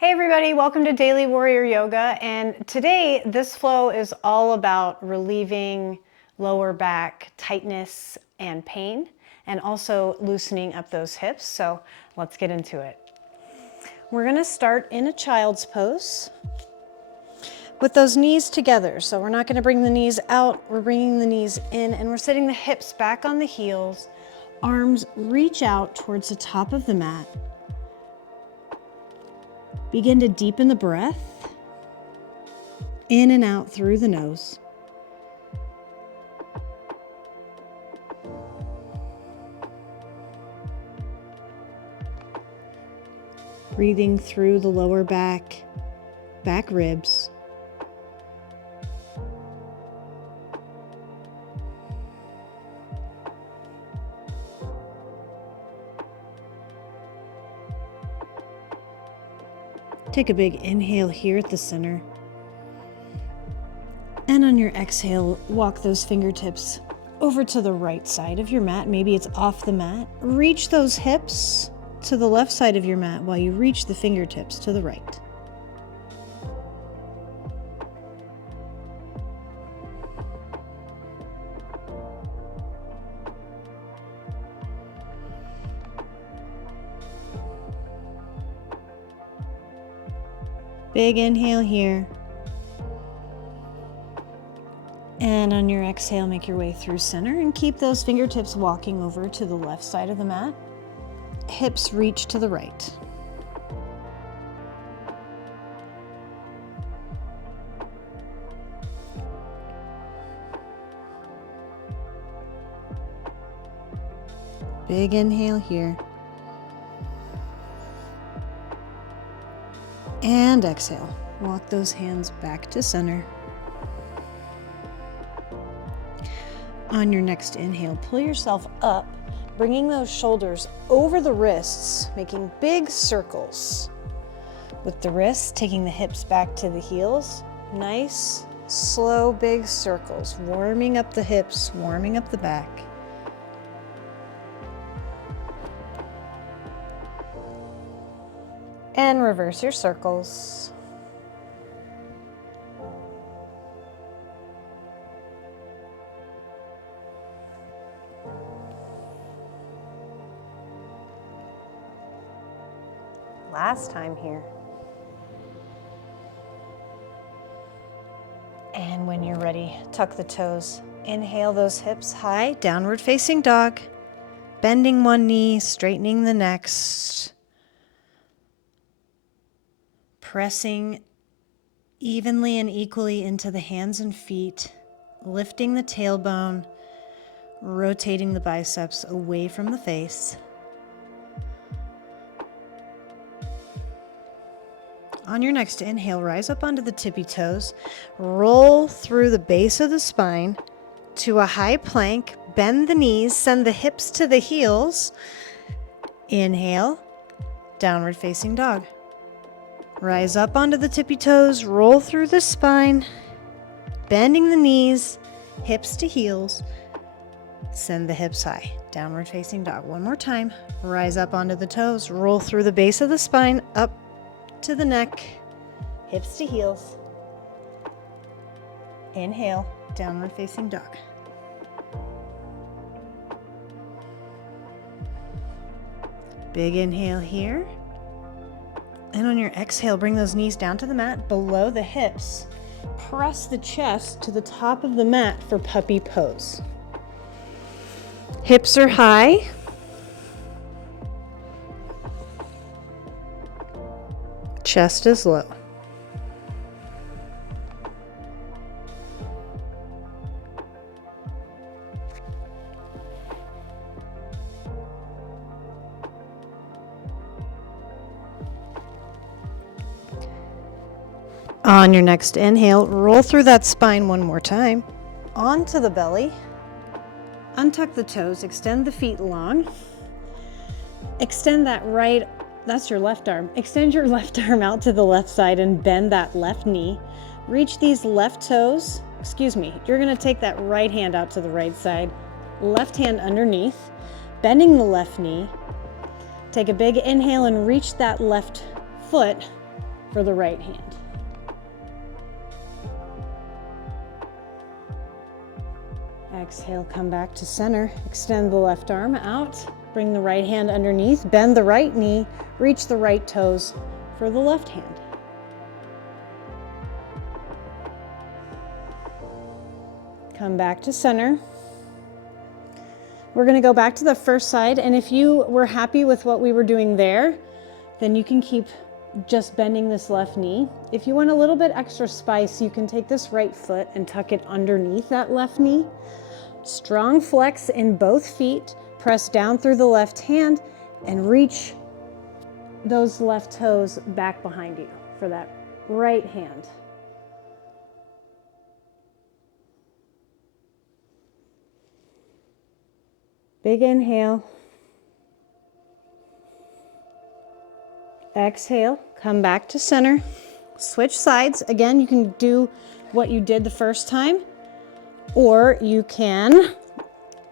Hey everybody, welcome to Daily Warrior Yoga, and today this flow is all about relieving lower back tightness and pain and also loosening up those hips. So let's get into it. We're going to start in a child's pose with those knees together. So we're not going to bring the knees out, we're bringing the knees in, and we're setting the hips back on the heels. Arms reach out towards the top of the mat. Begin to deepen the breath, in and out through the nose. Breathing through the lower back, back ribs. Take a big inhale here at the center. And on your exhale, walk those fingertips over to the right side of your mat. Maybe it's off the mat. Reach those hips to the left side of your mat while you reach the fingertips to the right. Big inhale here. And on your exhale, make your way through center and keep those fingertips walking over to the left side of the mat. Hips reach to the right. Big inhale here. And exhale. Walk those hands back to center. On your next inhale, pull yourself up, bringing those shoulders over the wrists, making big circles. With the wrists, taking the hips back to the heels. Nice, slow, big circles, warming up the hips, warming up the back. And reverse your circles. Last time here. And when you're ready, tuck the toes. Inhale those hips high, downward facing dog. Bending one knee, straightening the next. Pressing evenly and equally into the hands and feet, lifting the tailbone, rotating the biceps away from the face. On your next inhale, rise up onto the tippy toes, roll through the base of the spine to a high plank, bend the knees, send the hips to the heels. Inhale, downward facing dog. Rise up onto the tippy toes, roll through the spine, bending the knees, hips to heels. Send the hips high, downward facing dog. One more time. Rise up onto the toes, roll through the base of the spine, up to the neck, hips to heels. Inhale, downward facing dog. Big inhale here. And on your exhale, bring those knees down to the mat below the hips. Press the chest to the top of the mat for puppy pose. Hips are high. Chest is low. On your next inhale, roll through that spine one more time. Onto the belly. Untuck the toes, extend the feet long. Extend that's your left arm. Extend your left arm out to the left side and bend that left knee. Reach these left toes. You're gonna take that right hand out to the right side. Left hand underneath, bending the left knee. Take a big inhale and reach that left foot for the right hand. Exhale, come back to center. Extend the left arm out. Bring the right hand underneath. Bend the right knee. Reach the right toes for the left hand. Come back to center. We're going to go back to the first side, and if you were happy with what we were doing there, then you can keep just bending this left knee. If you want a little bit extra spice, you can take this right foot and tuck it underneath that left knee. Strong flex in both feet. Press down through the left hand and reach those left toes back behind you for that right hand. Big inhale. Exhale, come back to center. Switch sides. Again, you can do what you did the first time, or you can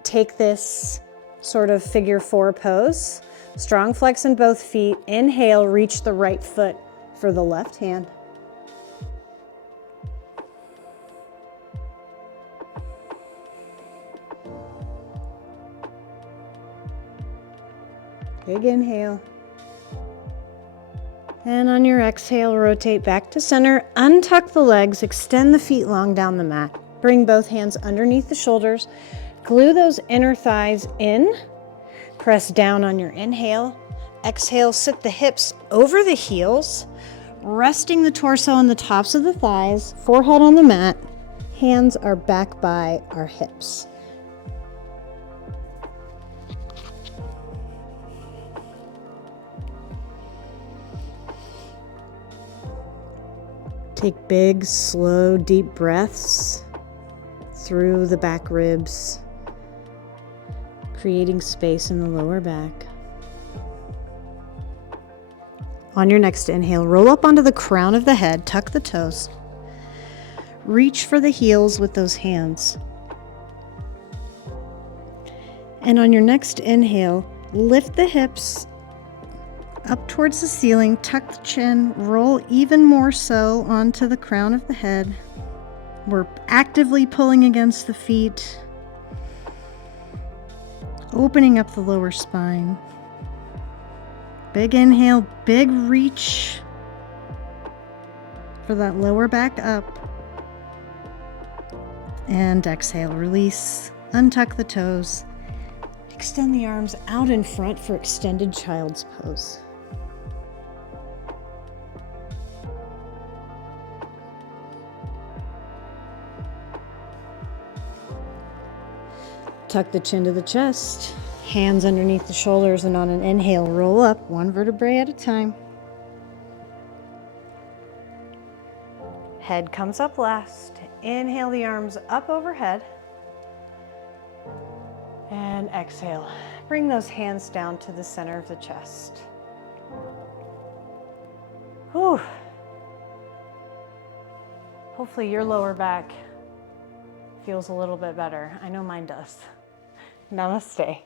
take this sort of figure four pose. Strong flex in both feet. Inhale, reach the right foot for the left hand. Big inhale. And on your exhale, rotate back to center. Untuck the legs, extend the feet long down the mat. Bring both hands underneath the shoulders. Glue those inner thighs in. Press down on your inhale. Exhale, sit the hips over the heels, resting the torso on the tops of the thighs, forehead on the mat. Hands are back by our hips. Take big, slow, deep breaths through the back ribs, creating space in the lower back. On your next inhale, roll up onto the crown of the head, tuck the toes. Reach for the heels with those hands. And on your next inhale, lift the hips up towards the ceiling, tuck the chin, roll even more so onto the crown of the head. We're actively pulling against the feet, opening up the lower spine. Big inhale, big reach for that lower back up. And exhale, release, untuck the toes. Extend the arms out in front for extended child's pose. Tuck the chin to the chest, hands underneath the shoulders, and on an inhale, roll up one vertebrae at a time. Head comes up last. Inhale the arms up overhead. And exhale. Bring those hands down to the center of the chest. Whew. Hopefully your lower back feels a little bit better. I know mine does. Namaste.